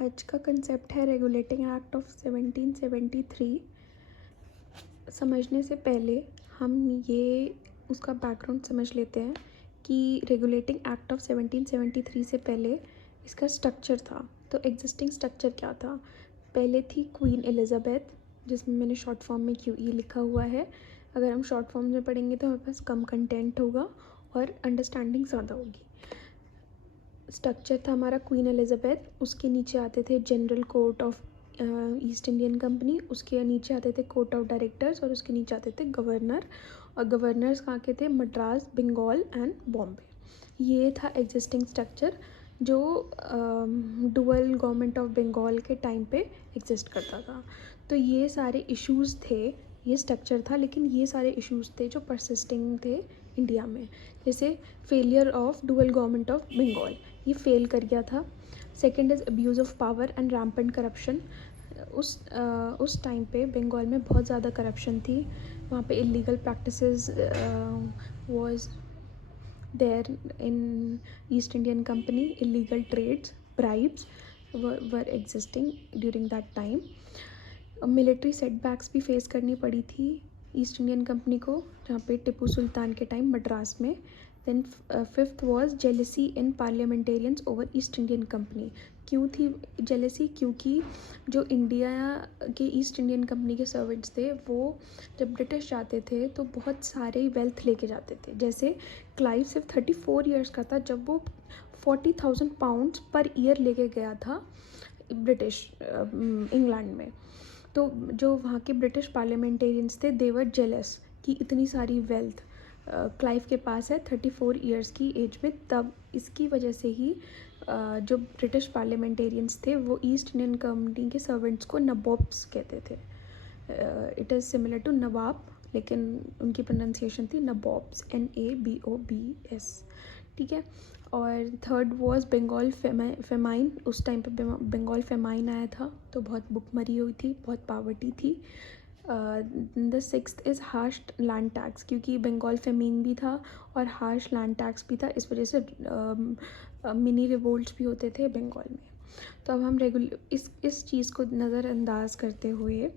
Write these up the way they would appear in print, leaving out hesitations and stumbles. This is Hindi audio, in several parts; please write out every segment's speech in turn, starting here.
आज का कंसेप्ट है रेगुलेटिंग एक्ट ऑफ 1773। समझने से पहले हम ये उसका बैकग्राउंड समझ लेते हैं कि रेगुलेटिंग एक्ट ऑफ 1773 से पहले इसका स्ट्रक्चर था। तो एग्जिस्टिंग स्ट्रक्चर क्या था? पहले थी क्वीन एलिज़ाबेथ, जिसमें मैंने शॉर्ट फॉर्म में QE लिखा हुआ है। अगर हम शॉर्ट फॉर्म में पढ़ेंगे तो हमारे पास कम कंटेंट होगा और अंडरस्टैंडिंग ज़्यादा होगी। स्ट्रक्चर था हमारा क्वीन एलिज़ाबेथ, उसके नीचे आते थे general court of east Indian company, उसके नीचे आते थे कोर्ट ऑफ डायरेक्टर्स और उसके नीचे आते थे गवर्नर। और गवर्नर्स कहाँ के थे? मद्रास, बंगाल एंड बॉम्बे। ये था एग्जिस्टिंग स्ट्रक्चर जो डुअल गवर्नमेंट ऑफ बंगाल के टाइम पे एग्जिस्ट करता था। तो ये सारे इश्यूज़ थे, ये स्ट्रक्चर था, लेकिन ये सारे इश्यूज़ थे जो परसिस्टिंग थे इंडिया में। जैसे failure of dual government of Bengal, ये फेल कर गया था। Second is abuse of power and rampant corruption. उस टाइम पे बंगाल में बहुत ज़्यादा करप्शन थी। वहाँ पे illegal practices was there in East Indian Company, illegal trades, bribes were existing during that time. Military setbacks भी फेस करनी पड़ी थी ईस्ट इंडियन कंपनी को, जहाँ पे टिप्पू सुल्तान के टाइम मद्रास में। Then fifth was jealousy in parliamentarians over East Indian Company. क्यों थी जेलेसी? क्योंकि जो इंडिया के ईस्ट इंडियन कंपनी के सर्वेंट्स थे, वो जब ब्रिटिश जाते थे तो बहुत सारे वेल्थ लेके जाते थे। जैसे क्लाइव सिर्फ 34 ईयर्स का था जब वो 40,000 पाउंड्स पर ईयर लेके गया था ब्रिटिश इंग्लैंड में। तो जो वहाँ के ब्रिटिश पार्लियामेंटेरियंस थे, दे वर जेलस कि इतनी सारी वेल्थ क्लाइव के पास है 34 ईयर्स की एज में। तब इसकी वजह से ही जो ब्रिटिश पार्लियामेंटेरियंस थे वो ईस्ट इंडियन कंपनी के सर्वेंट्स को नबोब्स कहते थे। इट इज़ सिमिलर टू नवाब, लेकिन उनकी प्रोनाउंसिएशन थी नबोब्स, NABOBS। ठीक है। और थर्ड वॉज बंगाल फेमाइन। उस टाइम पे बंगाल फेमाइन आया था तो बहुत भुखमरी हुई थी, बहुत पावर्टी थी। The sixth is harsh land tax, क्योंकि बंगाल फेमीन भी था और हार्श लैंड टैक्स भी था, इस वजह से मिनी रिवोल्ट्स भी होते थे बंगाल में। तो अब हम इस चीज़ को नज़रअंदाज करते हुए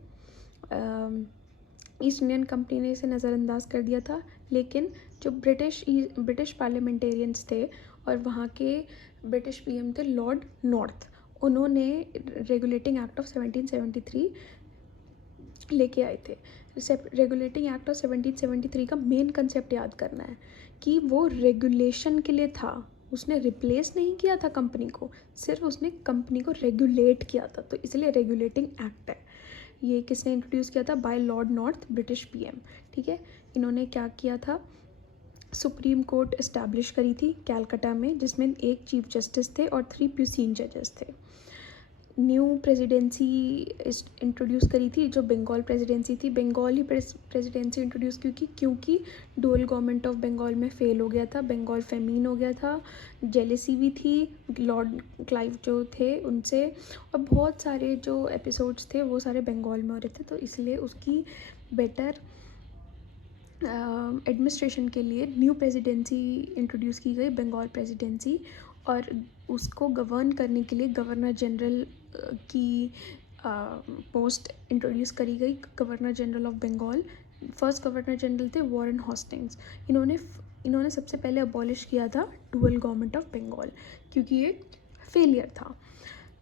ईस्ट इंडियन कंपनी ने इसे नज़रअंदाज कर दिया था। लेकिन जो ब्रिटिश पार्लियामेंटेरियंस थे और वहाँ के ब्रिटिश PM थे लॉर्ड नॉर्थ, उन्होंने रेगुलेटिंग एक्ट ऑफ 1773 लेके आए थे। रेगुलेटिंग एक्ट ऑफ 1773 का मेन कंसेप्ट याद करना है कि वो रेगुलेशन के लिए था। उसने रिप्लेस नहीं किया था कंपनी को, सिर्फ उसने कंपनी को रेगुलेट किया था, तो इसलिए रेगुलेटिंग एक्ट है। ये किसने इंट्रोड्यूस किया था? By Lord North, British PM। ठीक है। इन्होंने क्या किया था? सुप्रीम कोर्ट इस्टेब्लिश करी थी कैलकाटा में, जिसमें एक चीफ जस्टिस थे और 3 प्यूसीन जजेस थे। न्यू प्रेसिडेंसी इंट्रोड्यूस करी थी, जो बंगाल प्रेसिडेंसी थी। बंगाल ही प्रेसिडेंसी इंट्रोड्यूस क्योंकि डुअल गवर्नमेंट ऑफ बंगाल में फेल हो गया था, बंगाल फेमीन हो गया था, जेलेसी भी थी लॉर्ड क्लाइव जो थे उनसे, और बहुत सारे जो एपिसोड्स थे वो सारे बंगाल में हो रहे थे। तो इसलिए उसकी बेटर एडमिनिस्ट्रेशन के लिए न्यू प्रेसिडेंसी इंट्रोड्यूस की गई, बंगाल प्रेसिडेंसी। और उसको गवर्न करने के लिए गवर्नर जनरल की पोस्ट इंट्रोड्यूस करी गई, governor general of Bengal. First governor general थे वॉरेन हॉस्टिंग्स। इन्होंने सबसे पहले अबॉलिश किया था डुअल गवर्नमेंट ऑफ बंगाल, क्योंकि ये फेलियर था।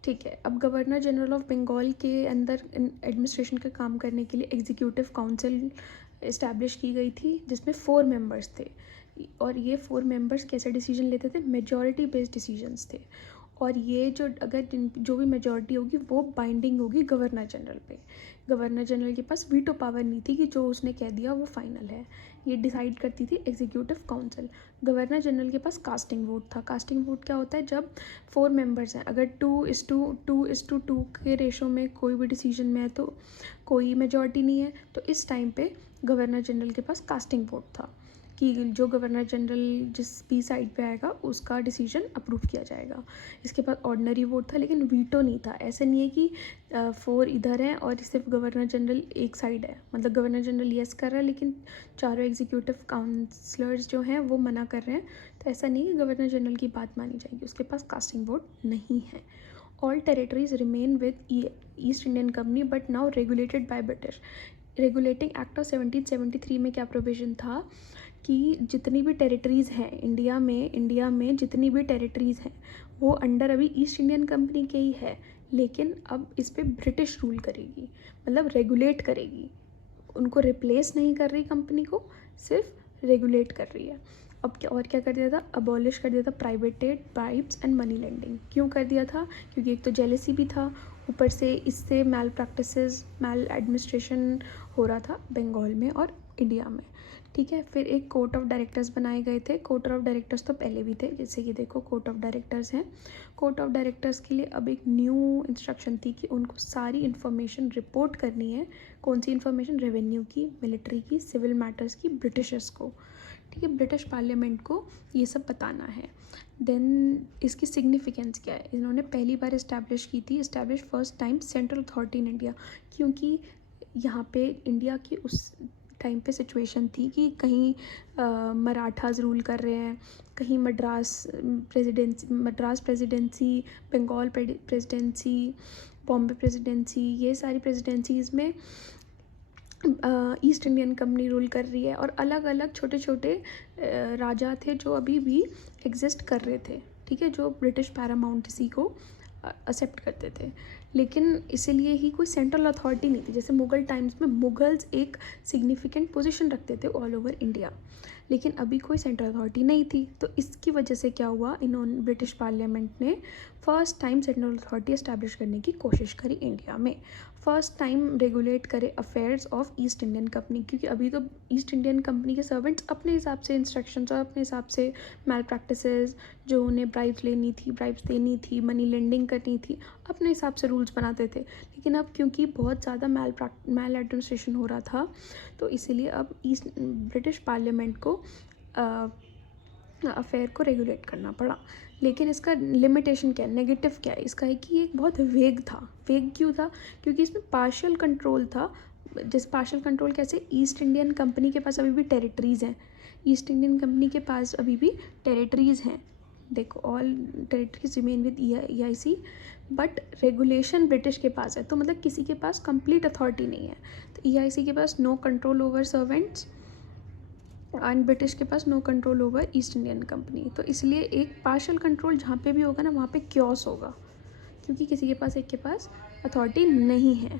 ठीक है। अब गवर्नर जनरल ऑफ बंगाल के अंदर एडमिनिस्ट्रेशन का काम करने के लिए एग्जीक्यूटिव काउंसिल इस्टेब्लिश की गई थी, जिसमें 4 मेंबर्स थे। और ये 4 मेंबर्स कैसे डिसीजन लेते थे? मेजॉरिटी बेस्ड डिसीजंस थे। और ये जो भी मेजॉरिटी होगी वो बाइंडिंग होगी गवर्नर जनरल पे। गवर्नर जनरल के पास वीटो पावर नहीं थी कि जो उसने कह दिया वो फाइनल है। ये डिसाइड करती थी एग्जीक्यूटिव काउंसिल। गवर्नर जनरल के पास कास्टिंग वोट था। कास्टिंग वोट क्या होता है? जब 4 मेंबर्स हैं, अगर 2:2 के रेशो में कोई भी डिसीजन में है तो कोई मेजॉरिटी नहीं है, तो इस टाइम पे गवर्नर जनरल के पास कास्टिंग वोट था कि जो गवर्नर जनरल जिस भी साइड पे आएगा उसका डिसीजन अप्रूव किया जाएगा। इसके बाद ऑर्डिनरी वोट था, लेकिन वीटो नहीं था। ऐसे नहीं है कि 4 इधर हैं और सिर्फ गवर्नर जनरल एक साइड है, मतलब गवर्नर जनरल येस कर रहा है लेकिन चारों एग्जीक्यूटिव काउंसलर्स जो हैं वो मना कर रहे हैं। तो ऐसा नहीं है कि गवर्नर जनरल की बात मानी जाएगी, उसके पास कास्टिंग वोट नहीं है। All territories remain with east Indian company but now regulated by British. Regulating act of 1773 में क्या प्रोविज़न था कि जितनी भी टेरिटरीज़ हैं इंडिया में जितनी भी टेरिटरीज़ हैं वो अंडर अभी ईस्ट इंडियन कंपनी के ही है, लेकिन अब इस पर ब्रिटिश रूल करेगी, मतलब रेगुलेट करेगी। उनको रिप्लेस नहीं कर रही कंपनी को, सिर्फ रेगुलेट कर रही है। अब क्या और क्या कर दिया था, अबॉलिश कर दिया था privatised bribes and money lending. क्यों कर दिया था, क्योंकि एक तो जेलेसी भी था, ऊपर से इससे मैल प्रैक्टिसेस मैल एडमिनिस्ट्रेशन हो रहा था बंगाल में और इंडिया में। ठीक है, फिर एक कोर्ट ऑफ डायरेक्टर्स बनाए गए थे। कोर्ट ऑफ डायरेक्टर्स तो पहले भी थे, जैसे कि देखो कोर्ट ऑफ डायरेक्टर्स हैं। कोर्ट ऑफ डायरेक्टर्स के लिए अब एक न्यू इंस्ट्रक्शन थी कि उनको सारी इन्फॉर्मेशन रिपोर्ट करनी है। कौन सी इन्फॉर्मेशन, रेवेन्यू की, मिलिट्री की, सिविल मैटर्स की, ब्रिटिशर्स को। ठीक है, ब्रिटिश पार्लियामेंट को ये सब बताना है। देन इसकी सिग्निफिकेंस क्या है, इन्होंने पहली बार इस्टेब्लिश की थी, establish first time central authority in India, क्योंकि यहाँ पे इंडिया की उस टाइम पे सिचुएशन थी कि कहीं मराठास रूल कर रहे हैं, कहीं Madras presidency, Bengal presidency, Bombay presidency, ये सारी प्रेसिडेंसीज़ में ईस्ट इंडियन कंपनी रूल कर रही है, और अलग अलग छोटे छोटे राजा थे जो अभी भी एग्जिस्ट कर रहे थे। ठीक है, जो ब्रिटिश पैरामाउंटेसी को एक्सेप्ट करते थे, लेकिन इसीलिए ही कोई सेंट्रल अथॉरिटी नहीं थी। जैसे मुग़ल टाइम्स में मुग़ल्स एक सिग्निफिकेंट पोजीशन रखते थे ऑल ओवर इंडिया, लेकिन अभी कोई सेंट्रल अथॉरिटी नहीं थी। तो इसकी वजह से क्या हुआ, इन्होंने ब्रिटिश पार्लियामेंट ने first time central authority establish करने की कोशिश करी इंडिया में, फर्स्ट टाइम रेगुलेट करे affairs of east Indian company, क्योंकि अभी तो ईस्ट इंडियन कंपनी के सर्वेंट्स अपने हिसाब से इंस्ट्रक्शंस और अपने हिसाब से मैल प्रैक्टिसेस, जो उन्हें ब्राइब्स लेनी थी, ब्राइब्स देनी थी, मनी लेंडिंग करनी थी, अपने हिसाब से रूल्स बनाते थे। लेकिन अब क्योंकि बहुत ज़्यादा मैल एडमिनिस्ट्रेशन हो रहा था, तो इसीलिए अब ब्रिटिश पार्लियामेंट को अफेयर को रेगुलेट करना पड़ा। लेकिन इसका लिमिटेशन क्या है, नेगेटिव क्या है इसका, है कि ये बहुत वेग था। वेग क्यों था, क्योंकि इसमें पार्शियल कंट्रोल था। जैसे पार्शियल कंट्रोल कैसे, ईस्ट इंडियन कंपनी के पास अभी भी टेरिटरीज़ हैं, ईस्ट इंडियन कंपनी के पास अभी भी टेरिटरीज़ हैं। देखो, all territories remain with EIC, but regulation British के पास है, तो मतलब किसी के पास कंप्लीट अथॉरिटी नहीं है। तो EIC के पास no control over servants and British के पास no control over East Indian company. तो इसलिए एक पार्शियल कंट्रोल जहाँ पे भी होगा ना, वहाँ पे क्योस होगा, क्योंकि किसी के पास एक के पास अथॉरिटी नहीं है।